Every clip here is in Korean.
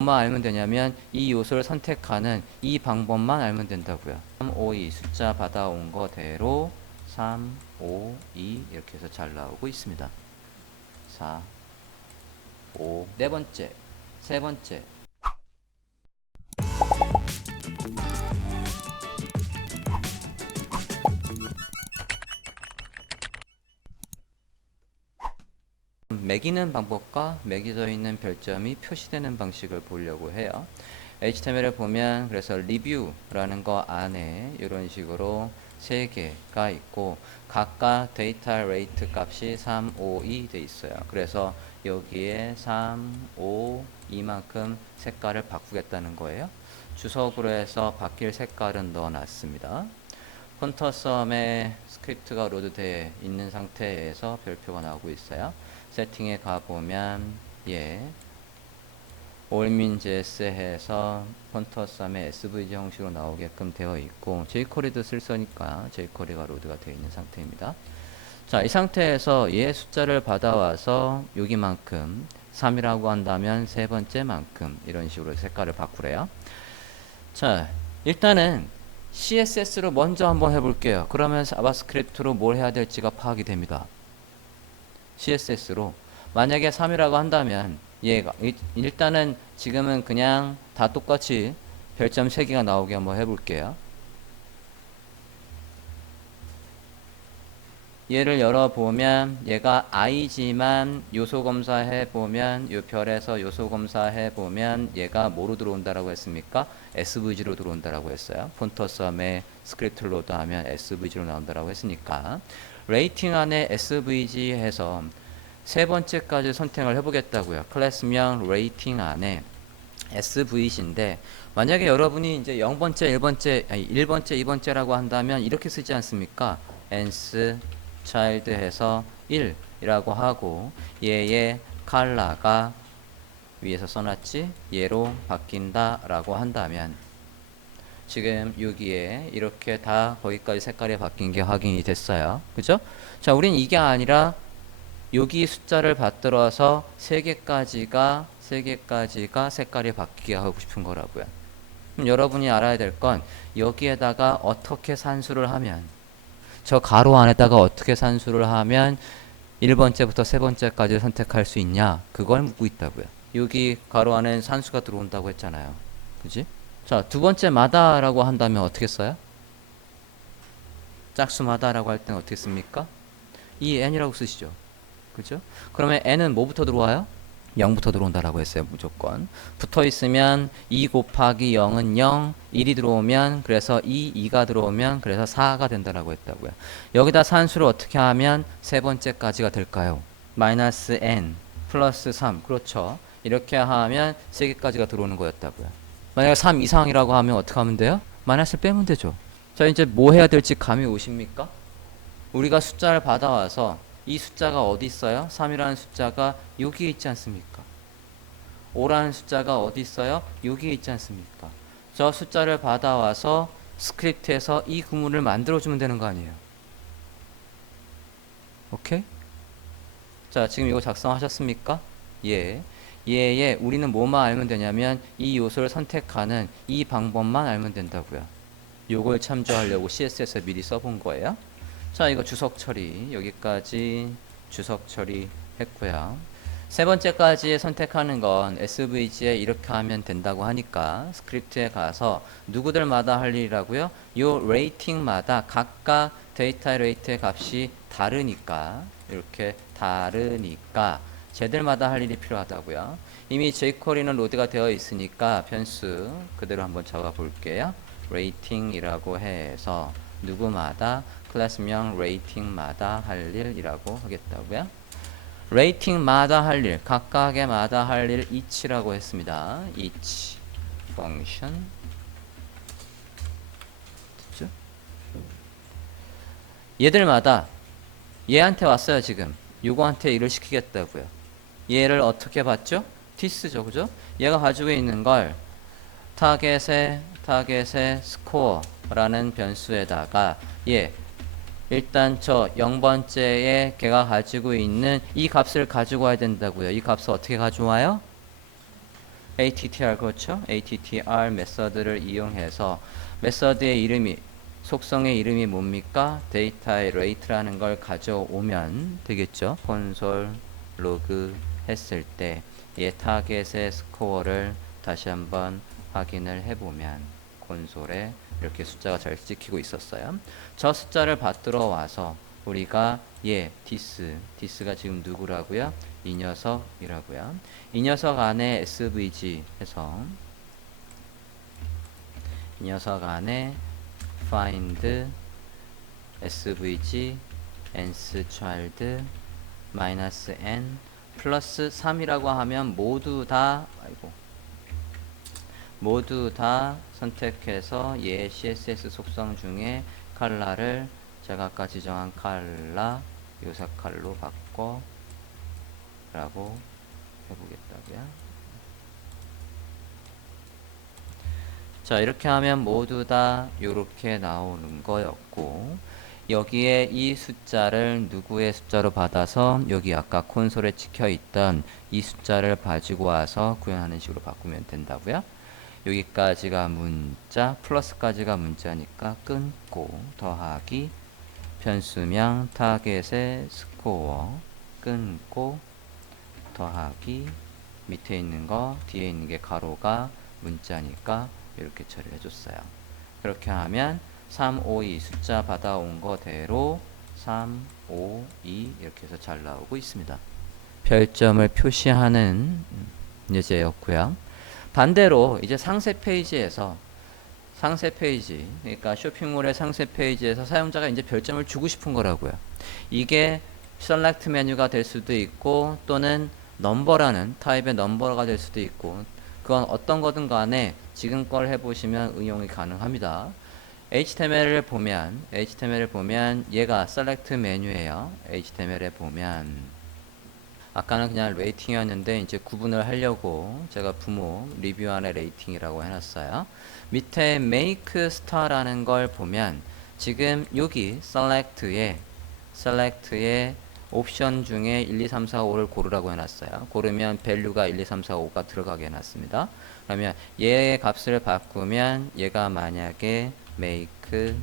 뭐만 알면 되냐면 이 요소를 선택하는 이 방법만 알면 된다고요. 3, 5, 2 숫자 받아온 거대로 3, 5, 2 이렇게 해서 잘 나오고 있습니다. 4, 5 네 번째, 세 번째 매기는 방법과 매겨져 있는 별점이 표시되는 방식을 보려고 해요. HTML을 보면 그래서 리뷰라는 거 안에 이런 식으로 세 개가 있고 각각 데이터 레이트 값이 3, 5, 2 돼 있어요. 그래서 여기에 3, 5 이만큼 색깔을 바꾸겠다는 거예요. 주석으로 해서 바뀔 색깔은 넣어놨습니다. 폰터썸에 스크립트가 로드되어 있는 상태에서 별표가 나오고 있어요. 세팅에 가보면 올민.js 해서 폰터썸의 svg 형식으로 나오게끔 되어 있고 jQuery도 쓸 거니까 jQuery가 로드가 되어 있는 상태입니다. 자, 이 상태에서 얘 숫자를 받아와서 여기만큼 3이라고 한다면 세 번째만큼 이런 식으로 색깔을 바꾸래요. 자, 일단은 CSS로 먼저 한번 해볼게요. 그러면 자바스크립트로 뭘 해야 될지가 파악이 됩니다. CSS로 만약에 3이라고 한다면 얘가 일단은 지금은 그냥 다 똑같이 별점 3개가 나오게 한번 해볼게요. 얘를 열어보면 얘가 i지만 요소 검사해보면 요 별에서 요소 검사해보면 얘가 뭐로 들어온다라고 했습니까? SVG로 들어온다라고 했어요. 폰터썸에 스크립트 로드하면 SVG로 나온다라고 했으니까 레이팅 안에 SVG 해서 세 번째까지 선택을 해보겠다고요. 클래스명 레이팅 안에 SVG인데 만약에 여러분이 이제 0번째, 1번째, 아니 1번째, 2번째라고 한다면 이렇게 쓰지 않습니까? ans child 해서 1이라고 하고 얘의 컬러가 위에서 써놨지? 얘로 바뀐다 라고 한다면 지금 여기에 이렇게 다 거기까지 색깔이 바뀐 게 확인이 됐어요. 그죠? 자, 우린 이게 아니라 여기 숫자를 받들어서 3개까지가 색깔이 바뀌게 하고 싶은 거라고요. 그럼 여러분이 알아야 될 건 여기에다가 어떻게 산수를 하면 저 가로 안에다가 어떻게 산수를 하면 1번째부터 세 번째까지 선택할 수 있냐 그걸 묻고 있다고요. 여기 가로 안에 산수가 들어온다고 했잖아요. 그지? 자, 두 번째마다 라고 한다면 어떻게 써요? 짝수마다 라고 할 때는 어떻게 씁니까? 이 n이라고 쓰시죠. 그죠? 그러면 n은 뭐부터 들어와요? 0부터 들어온다라고 했어요. 무조건 붙어 있으면 2 곱하기 0은 0, 1이 들어오면 그래서 2가 들어오면 그래서 4가 된다라고 했다고요. 여기다 산수를 어떻게 하면 세 번째까지가 될까요? 마이너스 n 플러스 3. 그렇죠. 이렇게 하면 세 개까지가 들어오는 거였다고요. 만약에 3 이상이라고 하면 어떻게 하면 돼요? 마이너스를 빼면 되죠. 자, 이제 뭐 해야 될지 감이 오십니까? 우리가 숫자를 받아와서 이 숫자가 어디 있어요? 3이라는 숫자가 여기에 있지 않습니까? 5라는 숫자가 어디 있어요? 여기에 있지 않습니까? 저 숫자를 받아와서 스크립트에서 이 구문을 만들어주면 되는 거 아니에요? 오케이? 자, 지금 이거 작성하셨습니까? 예. 예, 우리는 뭐만 알면 되냐면 이 요소를 선택하는 이 방법만 알면 된다고요. 요걸 참조하려고 CSS에 미리 써본 거예요. 자, 이거 주석 처리 여기까지 주석 처리 했고요. 세 번째까지 선택하는 건 SVG에 이렇게 하면 된다고 하니까 스크립트에 가서 누구들마다 할 일이라고요? 요 레이팅마다 각각 데이터 레이트의 값이 다르니까 이렇게 다르니까 쟤들마다 할 일이 필요하다고요. 이미 jQuery는 로드가 되어 있으니까 변수 그대로 한번 적어 볼게요. 레이팅이라고 해서 누구마다 클래스명 레이팅마다 할 일이라고 하겠다고요. 레이팅마다 할 일, 각각의마다 할 일 each라고 했습니다. each function 됐죠? 얘들마다 얘한테 왔어요 지금. 요거한테 일을 시키겠다고요. 얘를 어떻게 봤죠? this죠, 그죠? 얘가 가지고 있는 걸 타겟의 스코어라는 변수에다가 일단 저 0번째에 걔가 가지고 있는 이 값을 가지고 와야 된다고요. 이 값을 어떻게 가져와요? attr 그렇죠? attr 메서드를 이용해서 메서드의 이름이 속성의 이름이 뭡니까? 데이터의 rate라는 걸 가져오면 되겠죠? 콘솔 로그 했을 때 얘 타겟의 스코어를 다시 한번 확인을 해보면 콘솔에 이렇게 숫자가 잘 찍히고 있었어요. 저 숫자를 받들어 와서 우리가 디스가 지금 누구라고요? 이 녀석이라고요. 이 녀석 안에 svg 해서 이 녀석 안에 find svg nth child 마이너스 n 플러스 3이라고 하면 모두 다 선택해서 얘 css 속성 중에 컬러를 제가 아까 지정한 컬러 요 색깔로 바꿔 라고 해보겠다고요. 자, 이렇게 하면 모두 다 요렇게 나오는 거였고, 여기에 이 숫자를 누구의 숫자로 받아서 여기 아까 콘솔에 찍혀 있던 이 숫자를 가지고 와서 구현하는 식으로 바꾸면 된다고요. 여기까지가 문자, 플러스까지가 문자니까 끊고 더하기 변수명 타겟의 스코어 끊고 더하기 밑에 있는 거 뒤에 있는 게 가로가 문자니까 이렇게 처리를 해줬어요. 그렇게 하면 352 숫자 받아온 거대로 352 이렇게 해서 잘 나오고 있습니다. 별점을 표시하는 예제였고요. 반대로 이제 상세 페이지에서 그러니까 쇼핑몰의 상세 페이지에서 사용자가 이제 별점을 주고 싶은 거라고요. 이게 셀렉트 메뉴가 될 수도 있고 또는 넘버라는 타입의 넘버가 될 수도 있고 그건 어떤 거든 간에 지금 걸 해보시면 응용이 가능합니다. HTML을 보면 얘가 셀렉트 메뉴예요. HTML에 보면 아까는 그냥 레이팅이었는데 이제 구분을 하려고 제가 부모 리뷰 안에 레이팅이라고 해놨어요. 밑에 make star라는 걸 보면 지금 여기 select에 옵션 중에 1, 2, 3, 4, 5를 고르라고 해놨어요. 고르면 value가 1, 2, 3, 4, 5가 들어가게 해놨습니다. 그러면 얘의 값을 바꾸면 얘가 만약에 make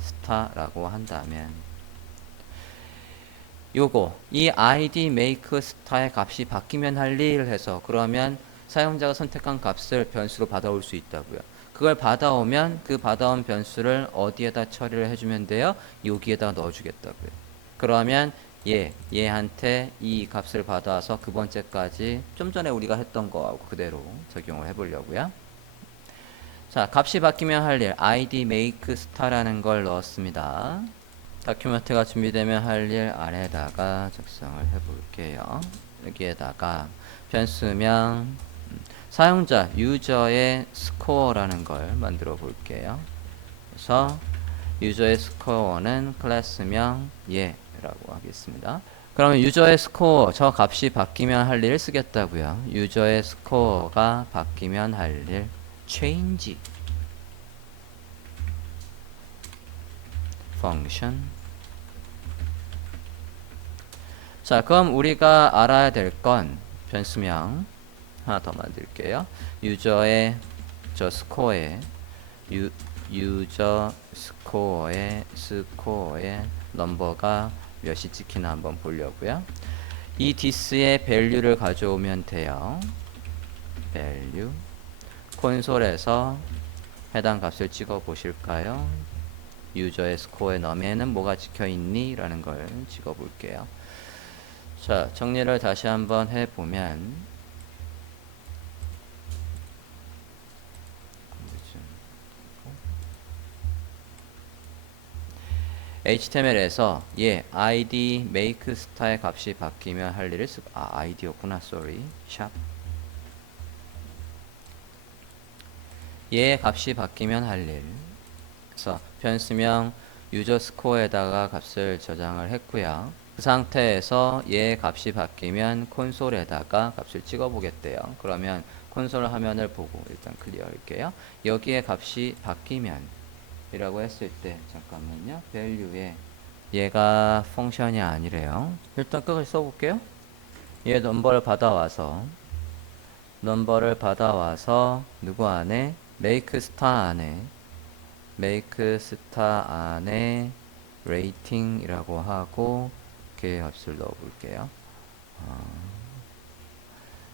star라고 한다면 요거 이 id make star의 값이 바뀌면 할 일을 해서 그러면 사용자가 선택한 값을 변수로 받아올 수 있다고요. 그걸 받아오면 그 받아온 변수를 어디에다 처리를 해주면 돼요? 여기에다 넣어주겠다고요. 그러면 얘한테 이 값을 받아서 그 번째까지 좀 전에 우리가 했던 거하고 그대로 적용을 해보려고요. 자, 값이 바뀌면 할 일 id make star라는 걸 넣었습니다. 다큐멘트가 준비되면 할 일 안에다가 작성을 해볼게요. 여기에다가 변수명 사용자 유저의 스코어라는 걸 만들어 볼게요. 그래서 유저의 스코어는 클래스명 얘라고 하겠습니다. 그러면 유저의 스코어 저 값이 바뀌면 할 일 쓰겠다고요. 유저의 스코어가 바뀌면 할 일 change function. 자, 그럼 우리가 알아야 될 건 변수명 하나 더 만들게요. 유저의 저 스코어에 유저 스코어의 넘버가 몇이 찍히나 한번 보려고요. 이 디스의 밸류를 가져오면 돼요. 밸류 콘솔에서 해당 값을 찍어 보실까요? 유저의 스코어의 넘에는 뭐가 찍혀 있니? 라는 걸 찍어 볼게요. 자, 정리를 다시 한번 해보면 HTML에서 id make star의 값이 바뀌면 할 일을 쓰고 id였구나. sorry. 샵 얘의 값이 바뀌면 할 일. 그래서 변수명 유저 스코어에다가 값을 저장을 했고요. 그 상태에서 얘의 값이 바뀌면 콘솔에다가 값을 찍어 보겠대요. 그러면 콘솔 화면을 보고 일단 클리어 할게요. 여기에 값이 바뀌면 이라고 했을 때 잠깐만요. value에 얘가 펑션이 아니래요. 일단 끝을 써볼게요. 얘 넘버를 받아와서 넘버를 받아와서 누구 안에? make star 안에 make star 안에 rating이라고 하고 이렇게 값을 넣어 볼게요.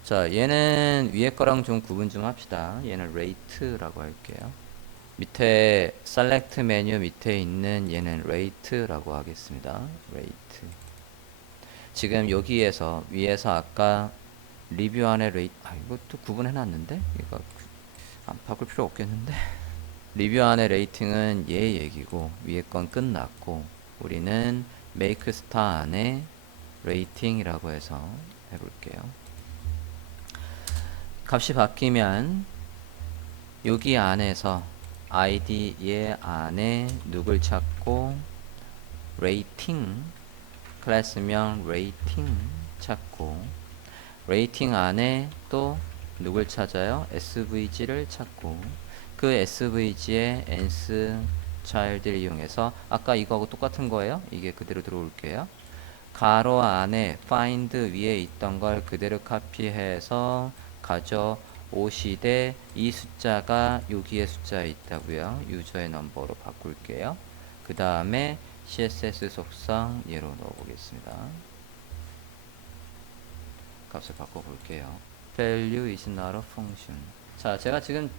자, 얘는 위에 거랑 좀 구분 좀 합시다. 얘는 rate라고 할게요. 밑에 select 메뉴 밑에 있는 얘는 rate라고 하겠습니다. rate. 지금 여기에서 위에서 아까 리뷰 안에 rate, 이것도 구분해 놨는데 이거 안 바꿀 필요 없겠는데. 리뷰 안에 레이팅은 얘 얘기고 위에 건 끝났고 우리는 make star 안에 레이팅이라고 해서 해볼게요. 값이 바뀌면 여기 안에서 id 얘 안에 누굴 찾고 레이팅 클래스명 레이팅 찾고 레이팅 안에 또 누굴 찾아요? svg를 찾고 그 svg의 nth child를 이용해서 아까 이거하고 똑같은 거예요. 이게 그대로 들어올게요. 가로 안에 find 위에 있던 걸 그대로 카피해서 가져오시되 이 숫자가 여기에 숫자에 있다고요. 유저의 넘버로 바꿀게요. 그 다음에 css 속성 얘로 넣어보겠습니다. 값을 바꿔볼게요. value is not a function. 자, 제가 지금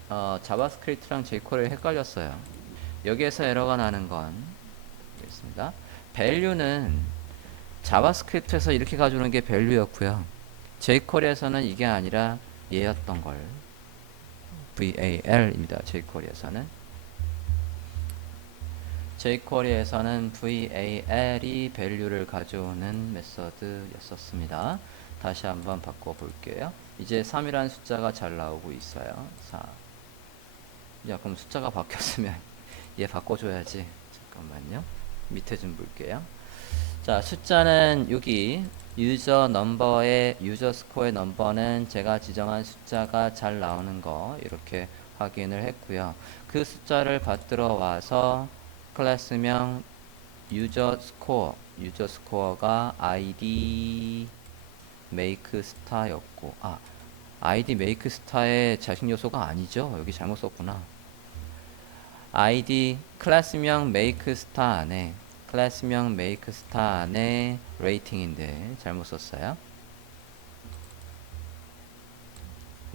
자바스크립트랑 jQuery를 헷갈렸어요. 여기에서 에러가 나는 건 있습니다. value는 자바스크립트에서 이렇게 가져오는 게 value였고요. jQuery에서는 이게 아니라 얘였던 걸 val입니다. jQuery에서는 val이 value를 가져오는 메서드였었습니다. 다시 한번 바꿔볼게요. 이제 3이라는 숫자가 잘 나오고 있어요. 4. 야, 그럼 숫자가 바뀌었으면 얘 바꿔줘야지. 잠깐만요. 밑에 좀 볼게요. 자, 숫자는 여기 유저 넘버의 유저 스코어의 넘버는 제가 지정한 숫자가 잘 나오는 거 이렇게 확인을 했고요. 그 숫자를 받들어 와서 클래스명 유저 스코어가 id make star였고 id make star의 자식 요소가 아니죠. 여기 잘못 썼구나. id 클래스명 make star 안에 레이팅인데 잘못 썼어요.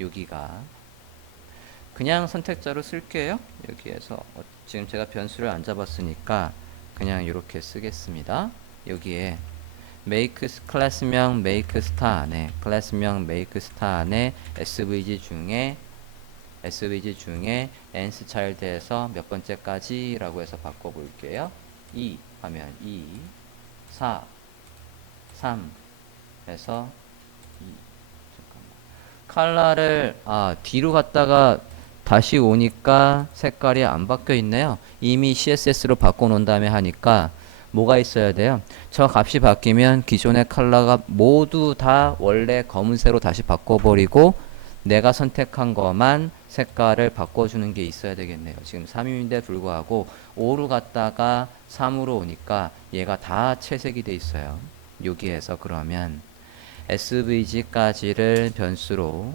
여기가 그냥 선택자로 쓸게요. 여기에서 지금 제가 변수를 안 잡았으니까 그냥 이렇게 쓰겠습니다. 여기에 클래스명 make star 안에 svg 중에 nth child에서 몇 번째까지 라고 해서 바꿔볼게요. 2 하면 2 4 3 해서 2 잠깐만. 컬러를 뒤로 갔다가 다시 오니까 색깔이 안 바뀌어 있네요. 이미 CSS로 바꿔 놓은 다음에 하니까 뭐가 있어야 돼요? 저 값이 바뀌면 기존의 컬러가 모두 다 원래 검은색으로 다시 바꿔버리고 내가 선택한 것만 색깔을 바꿔주는 게 있어야 되겠네요. 지금 3인데 불구하고 5로 갔다가 3으로 오니까 얘가 다 채색이 돼 있어요. 여기에서 그러면 svg까지를 변수로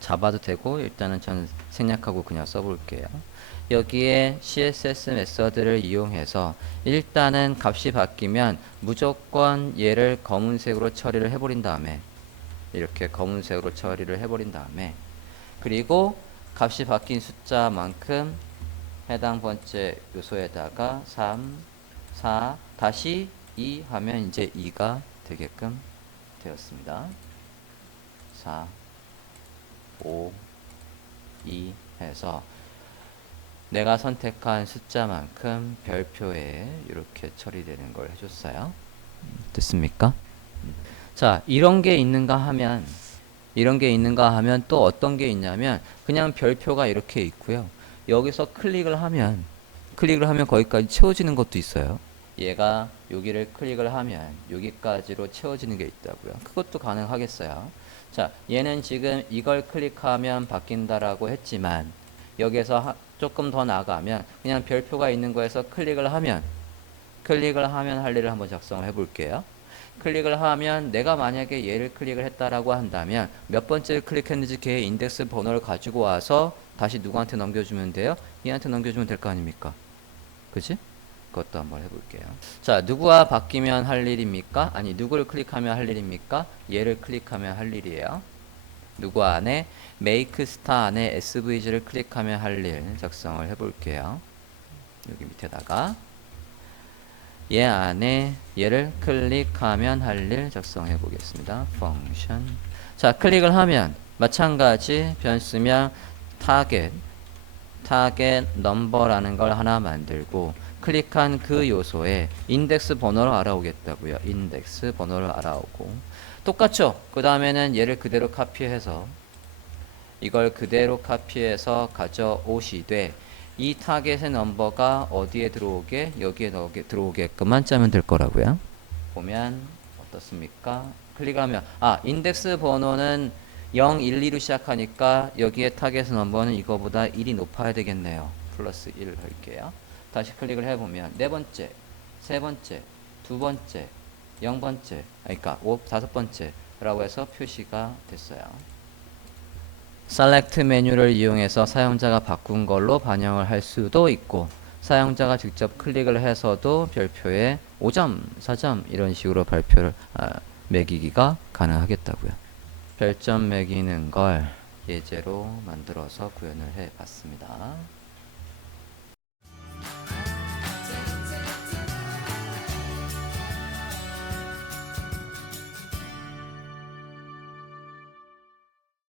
잡아도 되고 일단은 저는 생략하고 그냥 써볼게요. 여기에 css 메서드를 이용해서 일단은 값이 바뀌면 무조건 얘를 검은색으로 처리를 해버린 다음에 이렇게 검은색으로 처리를 해버린 다음에 그리고 값이 바뀐 숫자만큼 해당 번째 요소에다가 3, 4, 다시 2 하면 이제 2가 되게끔 되었습니다. 4, 5, 2 해서 내가 선택한 숫자만큼 별표에 이렇게 처리되는 걸 해줬어요. 됐습니까? 자, 이런 게 있는가 하면 또 어떤 게 있냐면 그냥 별표가 이렇게 있고요. 여기서 클릭을 하면 거기까지 채워지는 것도 있어요. 얘가 여기를 클릭을 하면 여기까지로 채워지는 게 있다고요. 그것도 가능하겠어요. 자, 얘는 지금 이걸 클릭하면 바뀐다라고 했지만 여기서 조금 더 나가면 그냥 별표가 있는 거에서 클릭을 하면 할 일을 한번 작성을 해볼게요. 클릭을 하면 내가 만약에 얘를 클릭을 했다라고 한다면 몇 번째 클릭했는지 걔의 인덱스 번호를 가지고 와서 다시 누구한테 넘겨주면 돼요? 얘한테 넘겨주면 될 거 아닙니까? 그치? 그것도 한번 해볼게요. 자, 누구와 바뀌면 할 일입니까? 아니, 누구를 클릭하면 할 일입니까? 얘를 클릭하면 할 일이에요. 누구 안에? make star 안에 svg를 클릭하면 할 일 작성을 해볼게요. 여기 밑에다가 얘 안에 얘를 클릭하면 할 일 작성해 보겠습니다. function. 자, 클릭을 하면 마찬가지 변수명 target number라는 걸 하나 만들고 클릭한 그 요소에 인덱스 번호를 알아오겠다고요. 인덱스 번호를 알아오고 똑같죠? 그 다음에는 얘를 그대로 카피해서 이걸 그대로 카피해서 가져오시되 이 타겟의 넘버가 어디에 들어오게? 여기에 들어오게끔만 짜면 될 거라고요. 보면 어떻습니까? 클릭하면 인덱스 번호는 0, 1, 2로 시작하니까 여기에 타겟 넘버는 이거보다 1이 높아야 되겠네요. 플러스 1 할게요. 다시 클릭을 해보면 네 번째, 세 번째, 두 번째, 0번째, 그러니까 다섯 번째라고 해서 표시가 됐어요. select 메뉴를 이용해서 사용자가 바꾼 걸로 반영을 할 수도 있고 사용자가 직접 클릭을 해서도 별표에 5점, 4점 이런 식으로 발표를 매기기가 가능하겠다고요. 별점 매기는 걸 예제로 만들어서 구현을 해 봤습니다.